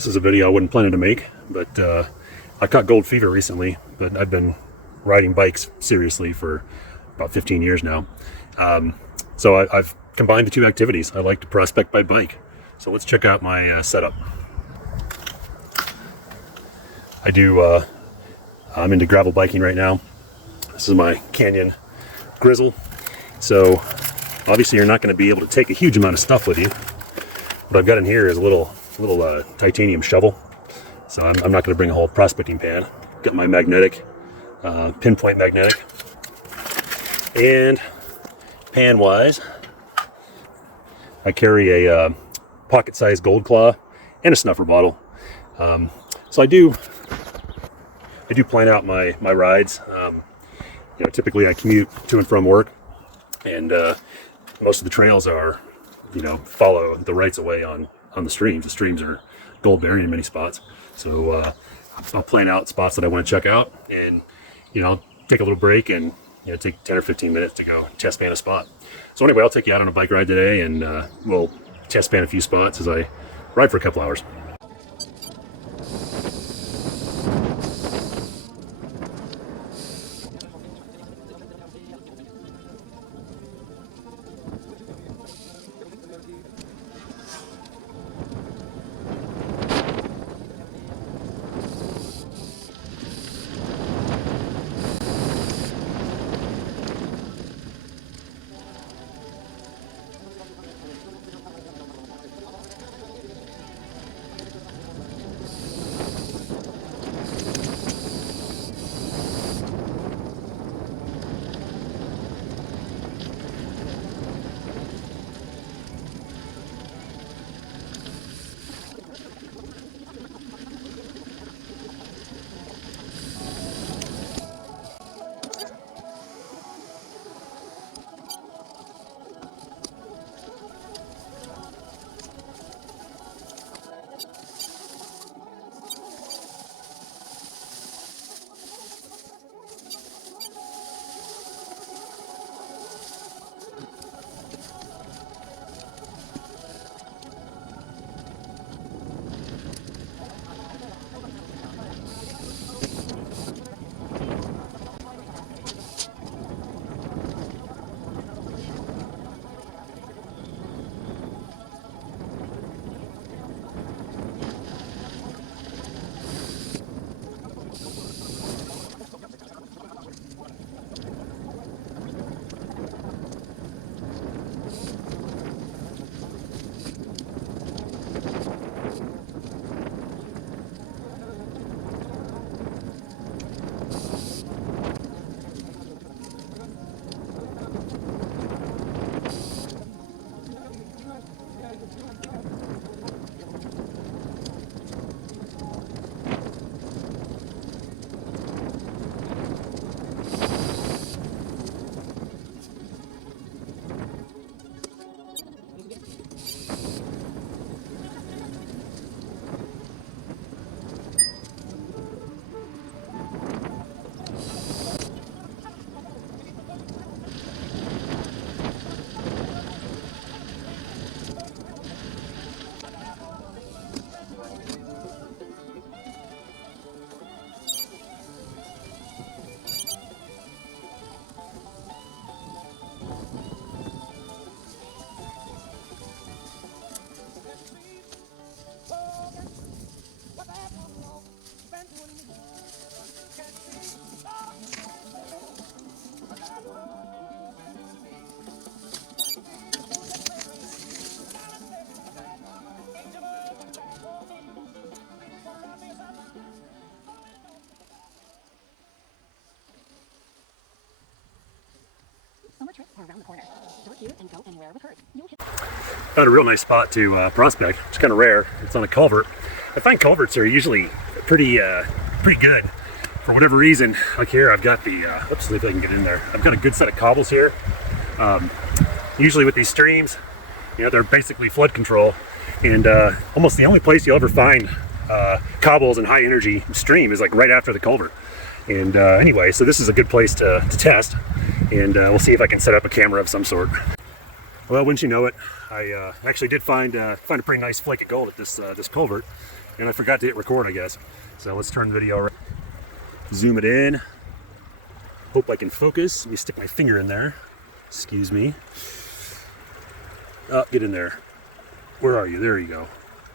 This is a video I wasn't planning to make, but I caught gold fever recently, but I've been riding bikes seriously for about 15 years now. So I've combined the two activities. I like to prospect by bike. So let's check out my setup. I'm into gravel biking right now. This is my Canyon Grizzle. So obviously you're not going to be able to take a huge amount of stuff with you. What I've got in here is a little titanium shovel. So I'm not going to bring a whole prospecting pan. Got my magnetic, pinpoint magnetic. And pan wise, I carry a pocket-sized Gold Claw and a snuffer bottle. So I do plan out my rides. Typically I commute to and from work, and most of the trails are, follow the rights of way on the streams. The streams are gold bearing in many spots. So I'll plan out spots that I want to check out, and I'll take a little break and take 10 or 15 minutes to go test span a spot. So anyway, I'll take you out on a bike ride today, and we'll test span a few spots as I ride for a couple hours. Summer trips are around the corner. Store here and go anywhere with Hertz. Found a real nice spot to prospect. It's kind of rare. It's on a culvert. I find culverts are usually pretty good. For whatever reason, like here, I've got the, let's see if I can get in there. I've got a good set of cobbles here. Usually with these streams, they're basically flood control, and almost the only place you'll ever find cobbles and high energy stream is like right after the culvert. And anyway, so this is a good place to test, and we'll see if I can set up a camera of some sort. Well, wouldn't you know it, I actually did find a pretty nice flake of gold at this culvert, and I forgot to hit record, I guess. So let's turn the video around. Zoom it in. Hope I can focus. Let me stick my finger in there. Excuse me. Oh, get in there. Where are you? There you go.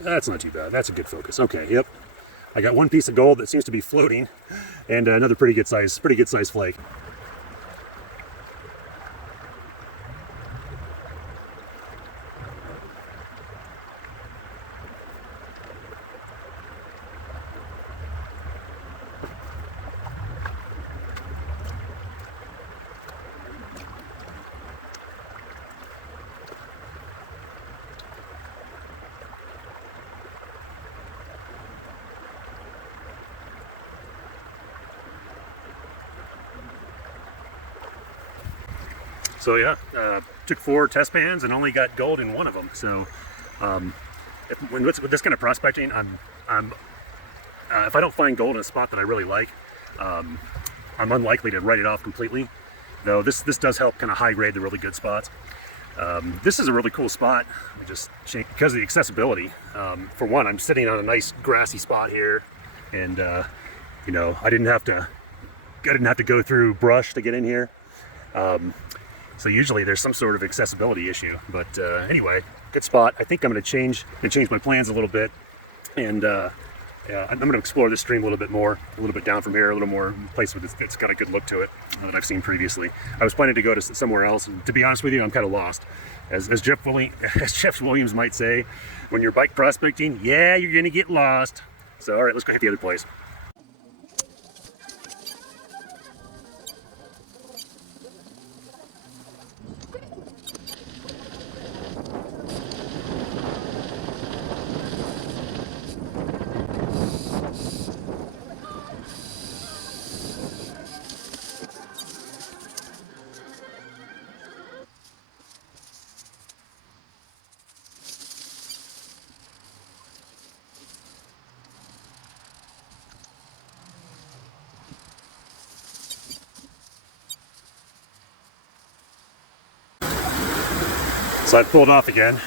That's not too bad. That's a good focus. Okay, yep. I got one piece of gold that seems to be floating, and another pretty good size flake. So yeah, took 4 test pans and only got gold in one of them. So with this kind of prospecting, if I don't find gold in a spot that I really like, I'm unlikely to write it off completely. Though this does help kind of high grade the really good spots. This is a really cool spot, just because of the accessibility. For one, I'm sitting on a nice grassy spot here, and you know, I didn't have to go through brush to get in here. So usually there's some sort of accessibility issue, but anyway, good spot. I think I'm going to change my plans a little bit, and yeah, I'm going to explore this stream a little bit more, a little bit down from here, a little more place with it's got a good look to it that I've seen previously. I was planning to go to somewhere else, and to be honest with you, I'm kind of lost. As Jeff Williams might say, when you're bike prospecting, yeah, you're going to get lost. So all right, let's go hit the other place. So I pulled off again.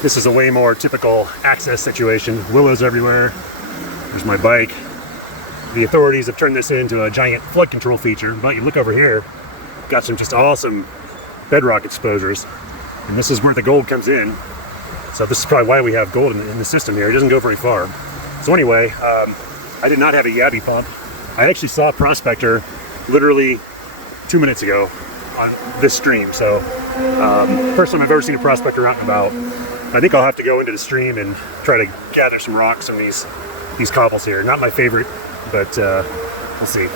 This is a way more typical access situation. Willows everywhere. There's my bike. The authorities have turned this into a giant flood control feature, but you look over here, got some just awesome bedrock exposures, and this is where the gold comes in. So this is probably why we have gold in the system here. It doesn't go very far. So anyway, I did not have a Yabby pump. I actually saw Prospector literally 2 minutes ago on this stream. So first time I've ever seen a Prospector out and about. I think I'll have to go into the stream and try to gather some rocks from these cobbles here. Not my favorite, but we'll see.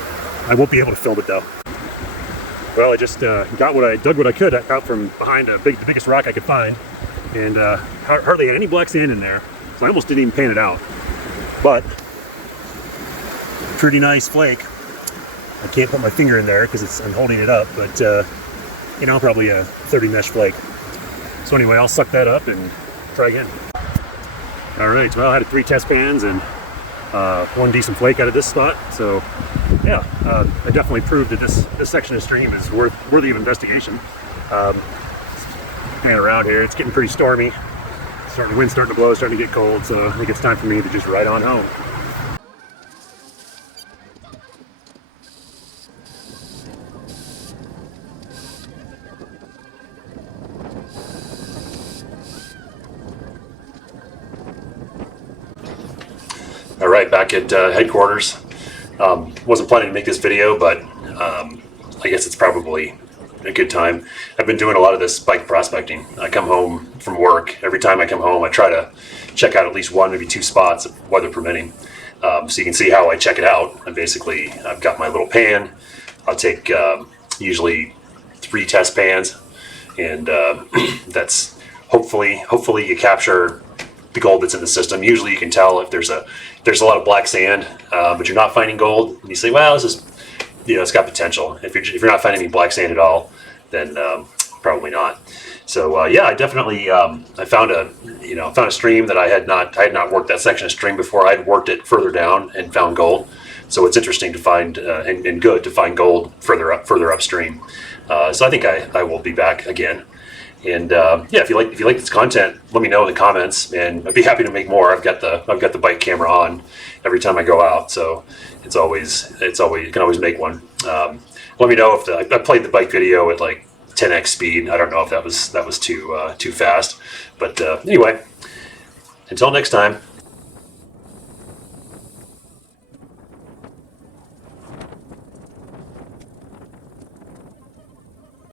I won't be able to film it though. Well, I just dug what I could out from behind the biggest rock I could find, and hardly had any black sand in there, so I almost didn't even pan it out. But pretty nice flake. I can't put my finger in there because I'm holding it up, but you know, probably a 30 mesh flake. So anyway, I'll suck that up and try again. All right, well, I had 3 test pans and 1 decent flake out of this spot. So yeah, I definitely proved that this section of stream is worthy of investigation. Pan around here, it's getting pretty stormy. Wind's starting to blow, starting to get cold, so I think it's time for me to just ride on home. All right, back at headquarters. Wasn't planning to make this video, but I guess it's probably a good time. I've been doing a lot of this bike prospecting. I come home from work. Every time I come home, I try to check out at least 1, maybe 2 spots, weather permitting. So you can see how I check it out. I've got my little pan. I'll take usually 3 test pans, and that's hopefully you capture the gold that's in the system. Usually you can tell if there's a lot of black sand, but you're not finding gold, and you say, well, this is, you know, it's got potential. If you're not finding any black sand at all, then probably not. So yeah, I definitely I found a stream that I had not worked that section of stream before. I'd worked it further down and found gold. So it's interesting to find and good to find gold further upstream. So I think I will be back again. And yeah, if you like this content, let me know in the comments, and I'd be happy to make more. I've got the bike camera on every time I go out, so it's always you can always make one. Let me know if I played the bike video at like 10x speed. I don't know if that was too fast, but anyway, until next time.